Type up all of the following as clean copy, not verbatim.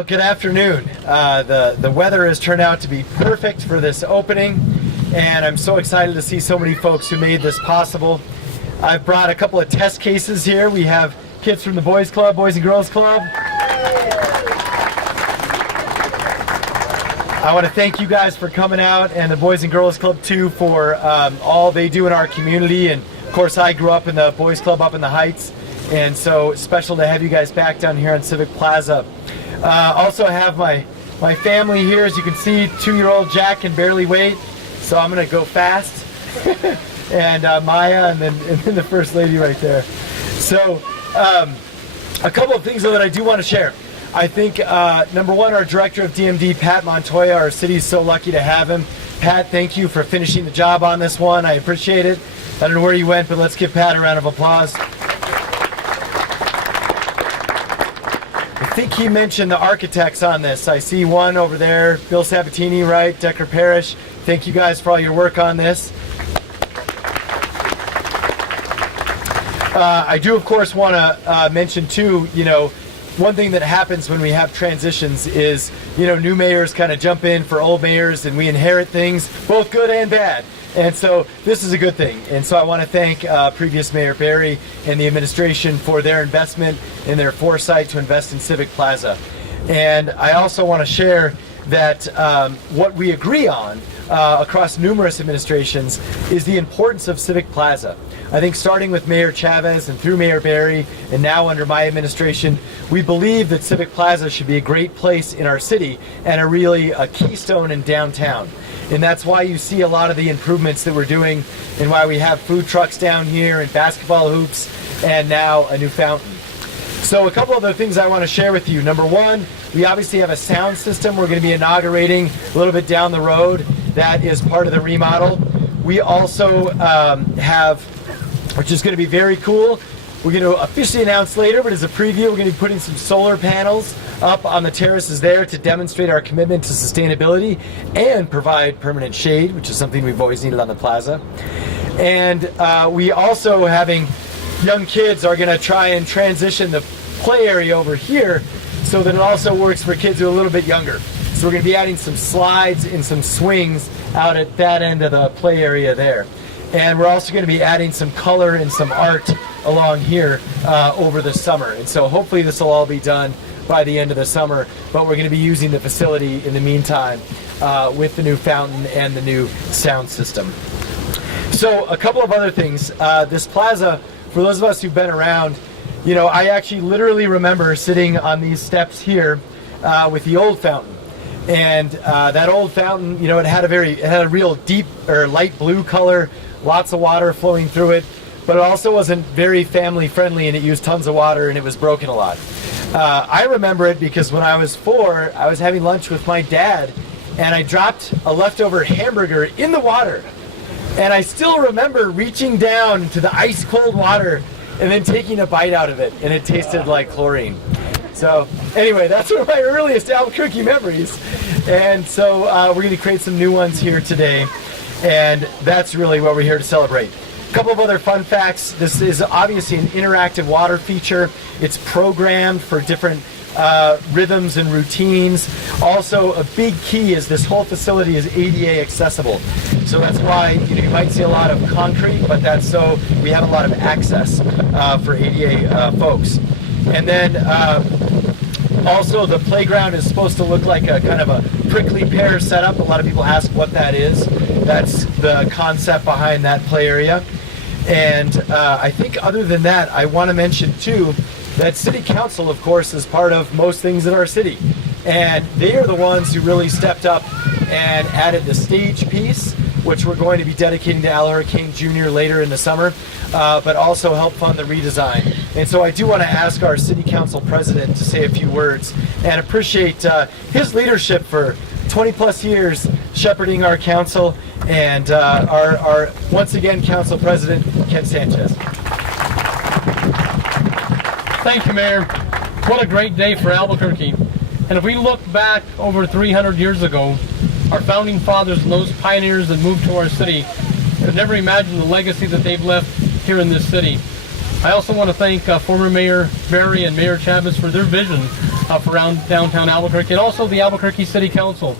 Well, good afternoon. The weather has turned out to be perfect for this opening, and I'm so excited to see so many folks who made this possible. I've brought a couple of test cases here. We have kids from the Boys Club, Boys and Girls Club. I want to thank you guys for coming out, and the Boys and Girls Club too for all they do in our community. And of course, I grew up in the Boys Club up in the Heights, and so it's special to have you guys back down here on Civic Plaza. Also have my family here. As you can see, 2-year-old Jack can barely wait, so I'm gonna go fast. And Maya, and then the First Lady right there. So a couple of things though that I do want to share. I think number one, our Director of DMD, Pat Montoya, our city is so lucky to have him. Pat, thank you for finishing the job on this one. I appreciate it. I don't know where you went, but let's give Pat a round of applause. I think he mentioned the architects on this. I see one over there, Bill Sabatini, right? Decker Parish. Thank you guys for all your work on this. I do, of course, want to mention too, one thing that happens when we have transitions is, new mayors kind of jump in for old mayors, and we inherit things, both good and bad. And so this is a good thing. And so I want to thank previous Mayor Barry and the administration for their investment and their foresight to invest in Civic Plaza. And I also want to share that what we agree on across numerous administrations is the importance of Civic Plaza. I think starting with Mayor Chavez and through Mayor Barry and now under my administration, we believe that Civic Plaza should be a great place in our city and a keystone in downtown. And that's why you see a lot of the improvements that we're doing and why we have food trucks down here and basketball hoops and now a new fountain. So a couple other things I want to share with you. Number one, we obviously have a sound system we're going to be inaugurating a little bit down the road. That is part of the remodel. We also have, which is going to be very cool, we're going to officially announce later, but as a preview, we're going to be putting some solar panels up on the terraces there to demonstrate our commitment to sustainability and provide permanent shade, which is something we've always needed on the plaza. And we also, having young kids, are going to try and transition the play area over here so that it also works for kids who are a little bit younger. So we're going to be adding some slides and some swings out at that end of the play area there. And we're also going to be adding some color and some art along here over the summer. And so hopefully this will all be done by the end of the summer, but we're going to be using the facility in the meantime with the new fountain and the new sound system. So a couple of other things. This plaza, for those of us who've been around, I actually literally remember sitting on these steps here with the old fountain. And that old fountain, it had a real deep or light blue color, lots of water flowing through it, but it also wasn't very family friendly, and it used tons of water, and it was broken a lot. I remember it because when I was 4, I was having lunch with my dad, and I dropped a leftover hamburger in the water. And I still remember reaching down to the ice cold water and then taking a bite out of it, and it tasted like chlorine. So anyway, that's one of my earliest Albuquerque memories. And so we're going to create some new ones here today, and that's really what we're here to celebrate. A couple of other fun facts. This is obviously an interactive water feature. It's programmed for different rhythms and routines. Also, a big key is this whole facility is ADA accessible. So that's why you might see a lot of concrete, but that's so we have a lot of access for ADA folks. And then also the playground is supposed to look like a kind of a prickly pear setup. A lot of people ask what that is. That's the concept behind that play area. And I think other than that, I want to mention too that City Council, of course, is part of most things in our city. And they are the ones who really stepped up and added the stage piece, which we're going to be dedicating to Al Hurricane Jr. later in the summer, but also help fund the redesign. And so I do want to ask our City Council President to say a few words and appreciate his leadership for 20 plus years shepherding our council, and our once again Council President, Ken Sanchez. Thank you, Mayor. What a great day for Albuquerque. And if we look back over 300 years ago, our founding fathers and those pioneers that moved to our city could never imagine the legacy that they've left here in this city. I also want to thank former Mayor Barry and Mayor Chavez for their vision for around downtown Albuquerque, and also the Albuquerque City Council.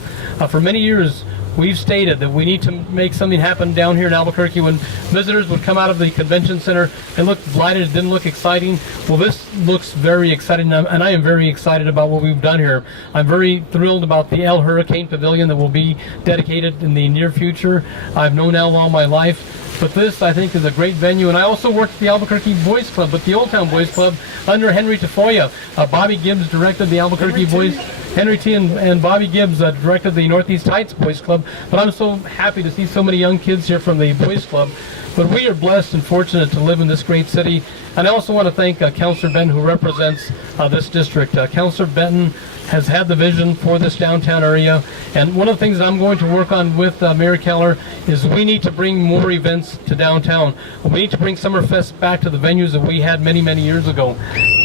For many years, we've stated that we need to make something happen down here in Albuquerque. When visitors would come out of the convention center and look blighted, it didn't look exciting. Well, this looks very exciting, and I am very excited about what we've done here. I'm very thrilled about the El Hurricane Pavilion that will be dedicated in the near future. I've known Al all my life. But this, I think, is a great venue. And I also worked at the Albuquerque Boys Club, but the Old Town Boys Club under Henry Tafoya. Bobby Gibbs directed the Albuquerque Boys. Henry T. and Bobby Gibbs directed the Northeast Heights Boys Club. But I'm so happy to see so many young kids here from the Boys Club. But we are blessed and fortunate to live in this great city. And I also want to thank Councilor Benton, who represents this district. Councilor Benton has had the vision for this downtown area, and one of the things that I'm going to work on with Mayor Keller is we need to bring more events to downtown. We need to bring Summerfest back to the venues that we had many, many years ago.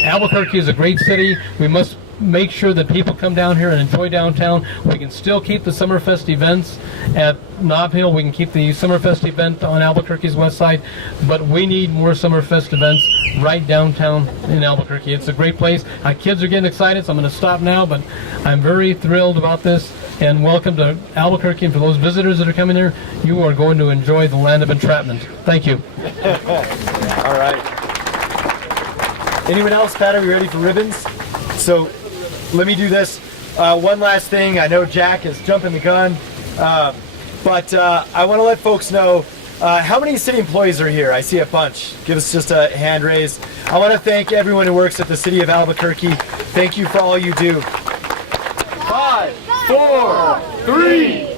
Albuquerque is a great city. We must make sure that people come down here and enjoy downtown. We can still keep the Summerfest events at Nob Hill. We can keep the Summerfest event on Albuquerque's west side, but we need more Summerfest events right downtown in Albuquerque. It's a great place. Kids are getting excited, so I'm going to stop now, but I'm very thrilled about this, and welcome to Albuquerque. And for those visitors that are coming here, you are going to enjoy the land of entrapment. Thank you. All right. Anyone else? Pat, are we ready for ribbons? So let me do this. One last thing. I know Jack is jumping the gun, but I want to let folks know how many city employees are here. I see a bunch. Give us just a hand raise. I want to thank everyone who works at the City of Albuquerque. Thank you for all you do. 5, 4, 3,